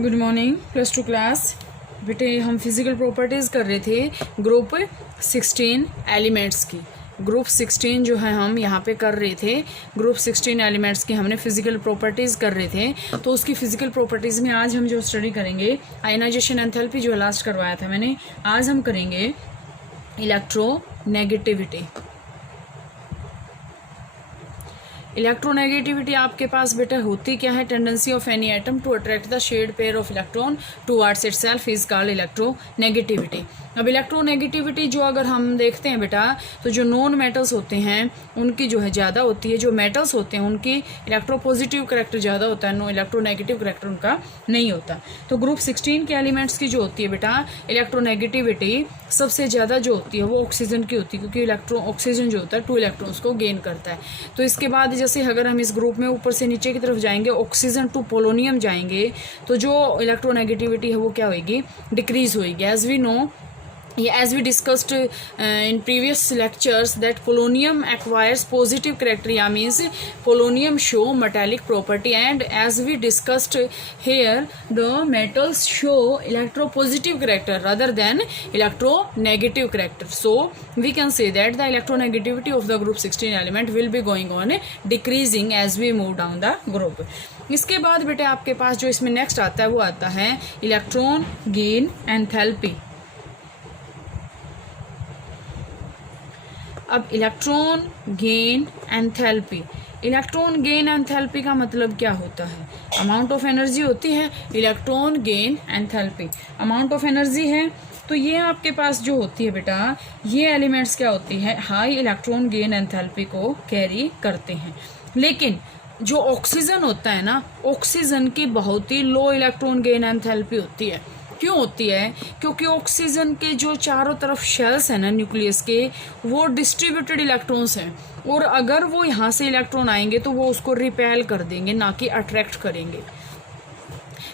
Good morning plus two class. बेटे हम physical properties कर रहे थे ग्रुप 16 एलिमेंट्स की। ग्रुप 16 जो है हम यहाँ पे कर रहे थे, ग्रुप 16 एलिमेंट्स की हमने फिजिकल प्रॉपर्टीज़ कर रहे थे। तो उसकी फिजिकल प्रॉपर्टीज़ में आज हम जो स्टडी करेंगे आयनाइजेशन एंथैल्पी जो लास्ट करवाया था मैंने, आज हम करेंगे इलेक्ट्रोनेगेटिविटी। इलेक्ट्रोनेगेटिविटी आपके पास बेटा होती क्या है? Tendency of any atom to attract the shared pair of electron towards itself is called electronegativity. अब इलेक्ट्रोनेगेटिविटी जो अगर हम देखते हैं बेटा, तो जो नॉन मेटल्स होते हैं उनकी जो है ज़्यादा होती है, जो मेटल्स होते हैं उनकी इलेक्ट्रोपॉजिटिव करेक्टर ज़्यादा होता है, नो इलेक्ट्रोनेगेटिव करेक्टर उनका नहीं होता। तो ग्रुप 16 के एलिमेंट्स की जो होती है बेटा इलेक्ट्रोनेगेटिविटी सबसे ज़्यादा जो होती है वो ऑक्सीजन की होती है, क्योंकि ऑक्सीजन जो होता है 2 इलेक्ट्रॉन्स को गेन करता है। तो इसके बाद जैसे अगर हम इस ग्रुप में ऊपर से नीचे की तरफ जाएंगे, ऑक्सीजन टू पोलोनियम जाएंगे, तो जो इलेक्ट्रोनेगेटिविटी है वो क्या होगी? डिक्रीज होगी। As we discussed in previous lectures that polonium acquires positive character, means polonium show metallic property, and as we discussed here the metals show electropositive character rather than electronegative character. So we can say that the electronegativity of the group 16 element will be going on decreasing as we move down the group. इसके बाद बेटे आपके पास जो इसमें next आता है वो आता है इलेक्ट्रॉन गेन एंथैल्पी। अब electron gain enthalpy, electron gain enthalpy का मतलब क्या होता है? अमाउंट ऑफ एनर्जी होती है electron gain enthalpy, amount of energy है। तो ये आपके पास जो होती है बेटा, ये एलिमेंट्स क्या होती है? हाई इलेक्ट्रॉन गेन एंथैल्पी को कैरी करते हैं। लेकिन जो ऑक्सीजन होता है ना, ऑक्सीजन की बहुत ही लो इलेक्ट्रॉन गेन एंथैल्पी होती है। क्यों होती है? क्योंकि ऑक्सीजन के जो चारों तरफ शेल्स हैं ना न्यूक्लियस के, वो डिस्ट्रीब्यूटेड इलेक्ट्रॉन्स हैं, और अगर वो यहाँ से इलेक्ट्रॉन आएंगे तो वो उसको रिपेल कर देंगे, ना कि अट्रैक्ट करेंगे।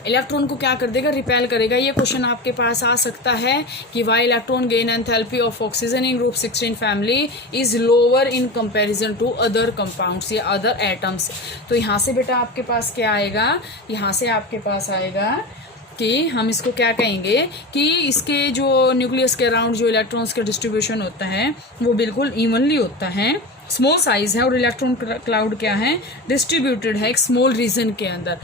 इलेक्ट्रॉन को क्या कर देगा? रिपेल करेगा। ये क्वेश्चन आपके पास आ सकता है कि why electron gain enthalpy of oxygen in group 16 family is lower in comparison to other compounds या अदर एटम्स। तो यहाँ से बेटा आपके पास क्या आएगा? यहाँ से आपके पास आएगा कि हम इसको क्या कहेंगे कि इसके जो न्यूक्लियस के अराउंड जो इलेक्ट्रॉन्स का डिस्ट्रीब्यूशन होता है वो बिल्कुल इवनली होता है, स्मॉल साइज है, और इलेक्ट्रॉन क्लाउड क्या है? डिस्ट्रीब्यूटेड है एक स्मॉल रीजन के अंदर।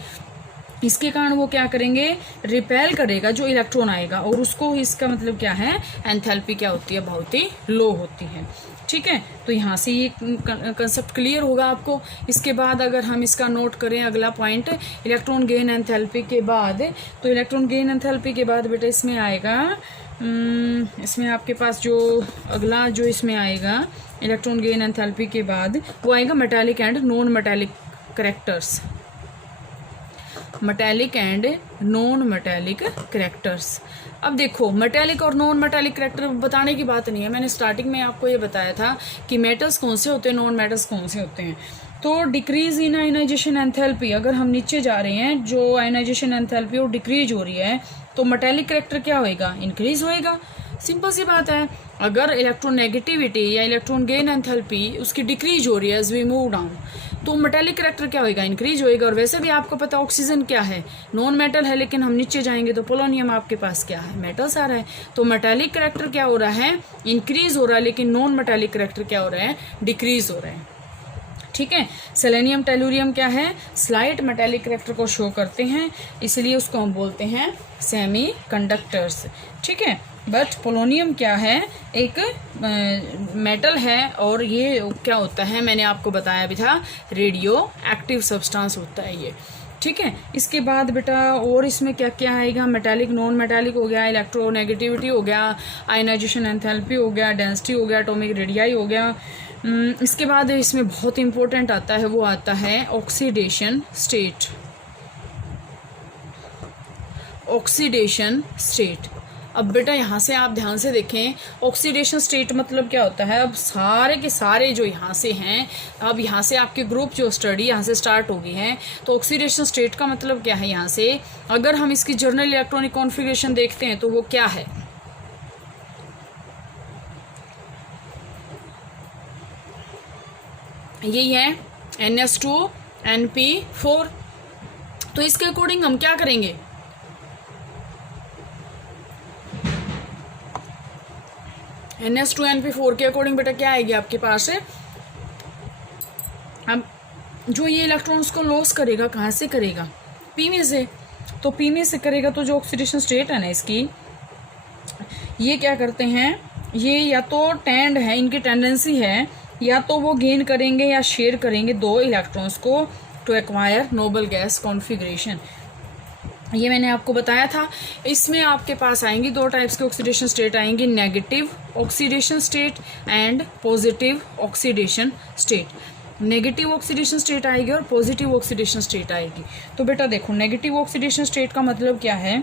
इसके कारण वो क्या करेंगे? रिपेल करेगा जो इलेक्ट्रॉन आएगा, और उसको इसका मतलब क्या है? एंथैल्पी क्या होती है? बहुत ही लो होती है। ठीक है, तो यहाँ से ये कंसेप्ट क्लियर होगा आपको। इसके बाद अगर हम इसका नोट करें अगला पॉइंट इलेक्ट्रॉन गेन एंथैल्पी के बाद, तो इलेक्ट्रॉन गेन एंथैल्पी के बाद बेटा इसमें आएगा, इसमें आपके पास जो अगला जो इसमें आएगा इलेक्ट्रॉन गेन एंथैल्पी के बाद वो आएगा metallic and non metallic characters. Metallic and non metallic characters. अब देखो, मेटालिक और नॉन मेटालिक करेक्टर बताने की बात नहीं है, मैंने स्टार्टिंग में आपको ये बताया था कि मेटल्स कौन से होते हैं, नॉन मेटल्स कौन से होते हैं। तो डिक्रीज इन आयनाइजेशन एंथैल्पी, अगर हम नीचे जा रहे हैं, जो आयनाइजेशन एंथैल्पी वो डिक्रीज हो रही है, तो मेटालिक करेक्टर क्या होएगा? इंक्रीज होएगा। सिंपल सी बात है। अगर इलेक्ट्रोनेगेटिविटी या इलेक्ट्रॉन गेन एंथैल्पी उसकी डिक्रीज हो रही है एज वी मूव डाउन, तो मेटालिक करेक्टर क्या होएगा? इंक्रीज होएगा। और वैसे भी आपको पता ऑक्सीजन क्या है? नॉन मेटल है, लेकिन हम नीचे जाएंगे तो पोलोनियम आपके पास क्या है? मेटल्स आ रहा है। तो मेटालिक करेक्टर क्या हो रहा है? इंक्रीज हो रहा है, लेकिन नॉन मेटालिक करेक्टर क्या हो रहा है? डिक्रीज हो रहा है। ठीक है, सेलेनियम टेलुरियम क्या है? स्लाइट मेटालिक करेक्टर को शो करते हैं, इसलिए उसको हम बोलते हैं सेमी कंडक्टर्स। ठीक है, बट पोलोनियम क्या है? एक मेटल है, और ये क्या होता है? मैंने आपको बताया भी था, रेडियो एक्टिव सब्सटेंस होता है ये। ठीक है, इसके बाद बेटा और इसमें क्या क्या आएगा? मेटालिक नॉन मेटालिक हो गया, इलेक्ट्रोनेगेटिविटी हो गया, आयनाइजेशन एंथैल्पी हो गया, डेंसिटी हो गया, एटॉमिक रेडियाई हो गया। इसके बाद इसमें बहुत इंपॉर्टेंट आता है, वो आता है ऑक्सीडेशन स्टेट। Oxidation state. अब बेटा यहाँ से आप ध्यान से देखें, ऑक्सीडेशन स्टेट मतलब क्या होता है? अब सारे के सारे जो यहाँ से हैं, अब यहाँ से आपके ग्रुप जो स्टडी यहाँ से स्टार्ट हो गई है, तो ऑक्सीडेशन स्टेट का मतलब क्या है? यहाँ से अगर हम इसकी जर्नल इलेक्ट्रॉनिक कॉन्फ़िगरेशन देखते हैं तो वो क्या है? यही है NH2 NP4। तो इसके अकॉर्डिंग हम क्या करेंगे? NH2NP4 के अकॉर्डिंग बेटा क्या आएगी आपके पास है, अब जो ये इलेक्ट्रॉन्स को लॉस करेगा कहाँ से करेगा, पी में से, तो पी में से करेगा तो जो ऑक्सीडेशन स्टेट है ना इसकी, ये क्या करते हैं, ये या तो टेंड है, इनकी टेंडेंसी है या तो वो गेन करेंगे या शेयर करेंगे दो इलेक्ट्रॉन्स को to acquire noble gas configuration. ये मैंने आपको बताया था। इसमें आपके पास आएंगी दो टाइप्स के ऑक्सीडेशन स्टेट आएंगी, negative oxidation state and positive oxidation state. Negative oxidation state आएगी और पॉजिटिव ऑक्सीडेशन स्टेट आएगी। तो बेटा देखो नेगेटिव ऑक्सीडेशन स्टेट का मतलब क्या है,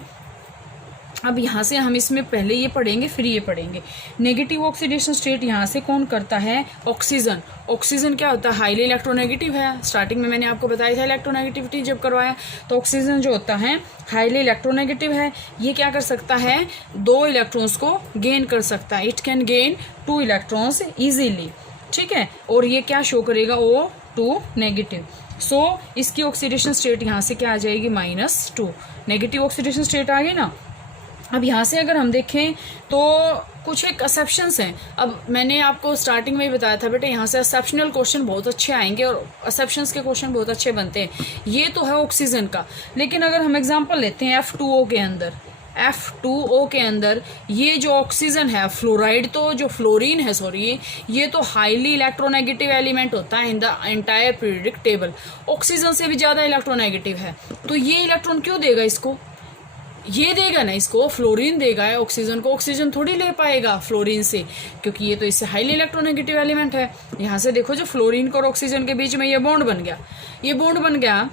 अब यहाँ से हम इसमें पहले ये पढ़ेंगे फिर ये पढ़ेंगे। नेगेटिव ऑक्सीडेशन स्टेट यहाँ से कौन करता है, ऑक्सीजन। ऑक्सीजन क्या होता है, हाईली इलेक्ट्रोनेगेटिव है। स्टार्टिंग में मैंने आपको बताया था इलेक्ट्रोनेगेटिविटी जब करवाया, तो ऑक्सीजन जो होता है हाईली इलेक्ट्रोनेगेटिव है। ये क्या कर सकता है, दो इलेक्ट्रॉन्स को गेन कर सकता है, it can gain 2 electrons easily, ठीक है। और ये क्या शो करेगा, O2 नेगेटिव। सो इसकी ऑक्सीडेशन स्टेट यहाँ से क्या आ जाएगी, -2। नेगेटिव ऑक्सीडेशन स्टेट आ गई ना। अब यहाँ से अगर हम देखें तो कुछ एक एक्सेप्शंस हैं। अब मैंने आपको स्टार्टिंग में ही बताया था बेटे, यहाँ से एक्सेप्शनल क्वेश्चन बहुत अच्छे आएंगे और एक्सेप्शंस के क्वेश्चन बहुत अच्छे बनते हैं। ये तो है ऑक्सीजन का, लेकिन अगर हम एग्जांपल लेते हैं F2O के अंदर, F2O के अंदर ये जो ऑक्सीजन है, फ्लोराइड तो जो फ्लोरीन है सॉरी, ये तो हाईली इलेक्ट्रोनेगेटिव एलिमेंट होता है in the entire periodic table. Oxygen से भी ज़्यादा इलेक्ट्रोनेगेटिव है, तो ये इलेक्ट्रॉन क्यों देगा इसको, ये देगा ना इसको, फ्लोरीन देगा ऑक्सीजन को। ऑक्सीजन थोड़ी ले पाएगा फ्लोरीन से, क्योंकि ये तो इससे हाईली इलेक्ट्रोनेगेटिव एलिमेंट है। यहाँ से देखो जो फ्लोरीन और ऑक्सीजन के बीच में ये बॉन्ड बन गया, ये बॉन्ड बन गया,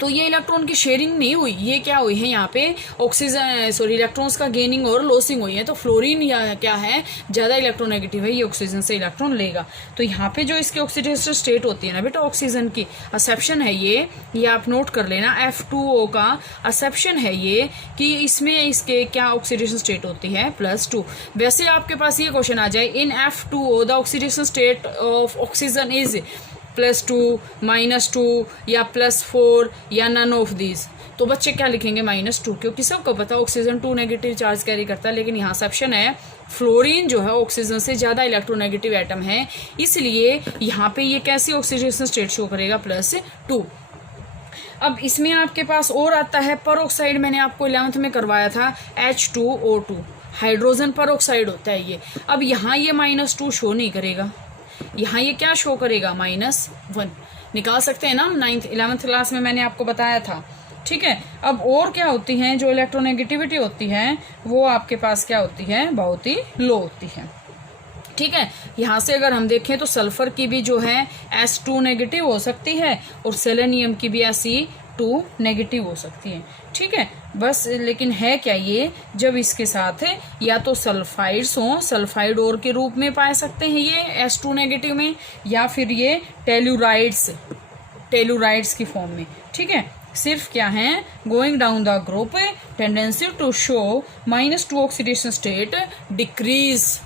तो ये इलेक्ट्रॉन की शेयरिंग नहीं हुई, ये क्या हुई है यहाँ पे ऑक्सीजन सॉरी इलेक्ट्रॉन्स का गेनिंग और लॉसिंग हुई है। तो फ्लोरीन या क्या है, ज़्यादा इलेक्ट्रोनेगेटिव है, ये ऑक्सीजन से इलेक्ट्रॉन लेगा। तो यहाँ पे जो इसकी ऑक्सीडेशन स्टेट होती है ना बेटा, ऑक्सीजन की एक्सेप्शन है ये आप नोट कर लेना। F2O का एक्सेप्शन है ये कि इसमें इसके क्या ऑक्सीडेशन स्टेट होती है, +2। वैसे आपके पास ये क्वेश्चन आ जाए, इन F2O the oxidation state of oxygen is +2, -2 या +4 या नन ऑफ दीज। तो बच्चे क्या लिखेंगे, -2, क्योंकि सबको पता ऑक्सीजन 2 नेगेटिव चार्ज कैरी करता है। लेकिन यहाँ एक्सेप्शन है, फ्लोरीन जो है ऑक्सीजन से ज़्यादा इलेक्ट्रोनेगेटिव एटम है, इसलिए यहाँ पे ये कैसी ऑक्सीडेशन स्टेट शो करेगा, +2। अब इसमें आपके पास और आता है पर-ऑक्साइड, मैंने आपको 11th में करवाया था, H2O2 हाइड्रोजन पर ऑक्साइड होता है ये। अब यहाँ ये -2 शो नहीं करेगा, यहाँ ये क्या शो करेगा, -1 निकाल सकते हैं ना, 11th क्लास में मैंने आपको बताया था, ठीक है। अब और क्या होती हैं, जो इलेक्ट्रोनेगेटिविटी होती है वो आपके पास क्या होती है, बहुत ही लो होती है, ठीक है। यहाँ से अगर हम देखें तो सल्फर की भी जो है S2 नेगेटिव हो सकती है और सेलेनियम की भी Se2 नेगेटिव हो सकती है, ठीक है। बस लेकिन है क्या ये, जब इसके साथ या तो सल्फाइड्स हों, सल्फाइड और के रूप में पाए सकते हैं ये S2 नेगेटिव में, या फिर ये टेलुराइड्स की फॉर्म में, ठीक है। सिर्फ क्या है, going down the group tendency to show -2 oxidation state decrease,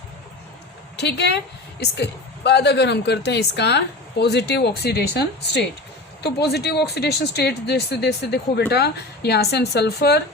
ठीक है। इसके बाद अगर हम करते हैं इसका पॉजिटिव ऑक्सीडेशन स्टेट, तो पॉजिटिव ऑक्सीडेशन स्टेट जैसे देखो बेटा, यहाँ से हम सल्फर,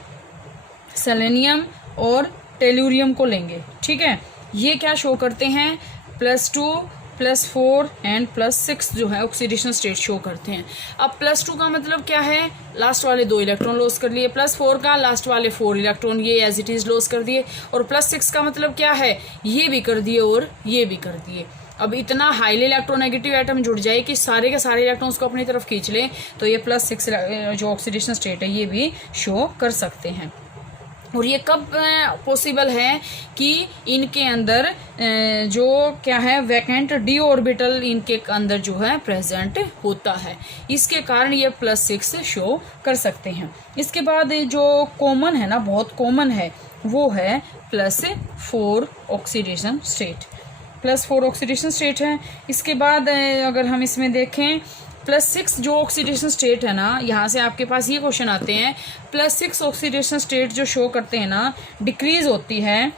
सेलेनियम और टेलुरियम को लेंगे, ठीक है। ये क्या शो करते हैं, +2, +4 एंड +6 जो है ऑक्सीडेशन स्टेट शो करते हैं। अब +2 का मतलब क्या है, लास्ट वाले 2 इलेक्ट्रॉन लॉस कर लिए, +4 का लास्ट वाले 4 इलेक्ट्रॉन ये एज इट इज लॉस कर दिए, और +6 का मतलब क्या है, ये भी कर दिए और ये भी कर दिए। अब इतना हाईली इलेक्ट्रोनेगेटिव एटम जुड़ जाए कि सारे के सारे इलेक्ट्रॉन्स को अपनी तरफ खींच ले, तो ये +6 जो ऑक्सीडेशन स्टेट है ये भी शो कर सकते हैं। और ये कब पॉसिबल है कि इनके अंदर जो क्या है, वैकेंट d ऑर्बिटल इनके अंदर जो है प्रेजेंट होता है, इसके कारण ये +6 शो कर सकते हैं। इसके बाद जो कॉमन है ना, बहुत कॉमन है, वो है +4 ऑक्सीडेशन स्टेट, +4 ऑक्सीडेशन स्टेट है। इसके बाद अगर हम इसमें देखें +6 जो ऑक्सीडेशन स्टेट है ना, यहाँ से आपके पास ये क्वेश्चन आते हैं, +6 ऑक्सीडेशन स्टेट जो शो करते हैं ना, डिक्रीज होती है,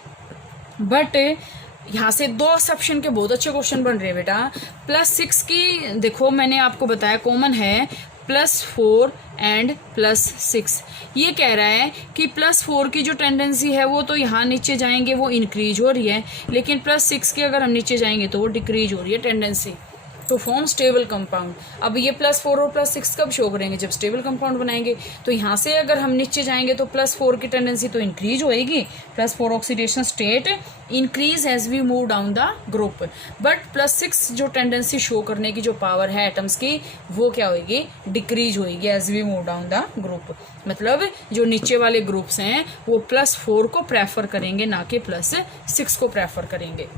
बट यहाँ से 2 एक्सेप्शन के बहुत अच्छे क्वेश्चन बन रहे हैं बेटा। +6 की देखो मैंने आपको बताया कॉमन है, +4 एंड +6। ये कह रहा है कि +4 की जो टेंडेंसी है वो तो यहाँ नीचे जाएंगे वो इंक्रीज हो रही है, लेकिन +6 की अगर हम नीचे जाएंगे तो वो डिक्रीज हो रही है tendency to form stable compound. अब ये +4 और +6 कब शो करेंगे? जब स्टेबल कंपाउंड बनाएंगे। तो यहाँ से अगर हम नीचे जाएंगे तो +4 की टेंडेंसी तो इंक्रीज होएगी, +4 oxidation state increase as we move down the group, but +6 जो टेंडेंसी शो करने की जो पावर है एटम्स की वो क्या होगी? डिक्रीज होएगी as we move down the group. मतलब जो नीचे वाले ग्रुप्स हैं वो +4 को प्रेफर करेंगे, ना कि +6 को प्रेफर करेंगे।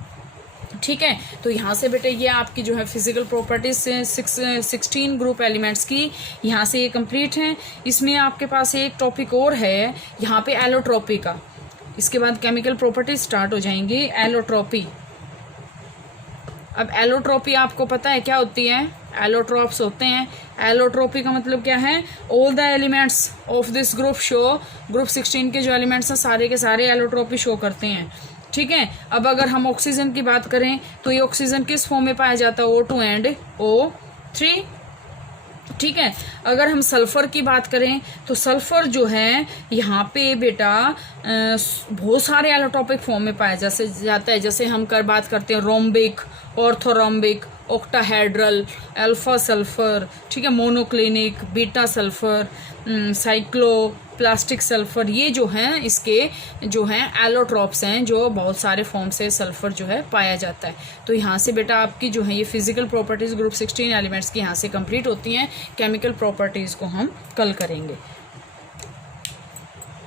ठीक है, तो यहाँ से बेटे ये आपकी जो है फिजिकल प्रॉपर्टीज 16 ग्रुप एलिमेंट्स की यहाँ से ये कंप्लीट हैं। इसमें आपके पास एक टॉपिक और है यहाँ पे एलोट्रोपी का, इसके बाद केमिकल प्रॉपर्टीज स्टार्ट हो जाएंगी। एलोट्रोपी, अब एलोट्रोपी आपको पता है क्या होती है? एलोट्रोप्स होते हैं। एलोट्रोपी का मतलब क्या है? All the elements of this group show, group 16 के जो एलिमेंट्स हैं सारे के सारे एलोट्रोपी शो करते हैं। ठीक है, अब अगर हम ऑक्सीजन की बात करें तो ये ऑक्सीजन किस फॉर्म में पाया जाता है? O2 and O3। ठीक है, अगर हम सल्फर की बात करें तो सल्फर जो है यहाँ पे बेटा बहुत सारे एलोट्रोपिक फॉर्म में पाया जाता है। जैसे हम बात करते हैं rhombic, orthorhombic, octahedral, alpha sulphur, ठीक है, monoclinic, beta sulphur, cyclo plastic sulphur, ये जो हैं इसके जो हैं एलोट्रॉप्स हैं, जो बहुत सारे फॉर्म से सल्फर जो है पाया जाता है। तो यहाँ से बेटा आपकी जो है ये फिजिकल प्रॉपर्टीज ग्रुप 16 एलिमेंट्स की यहाँ से कंप्लीट होती हैं। केमिकल प्रॉपर्टीज को हम कल करेंगे।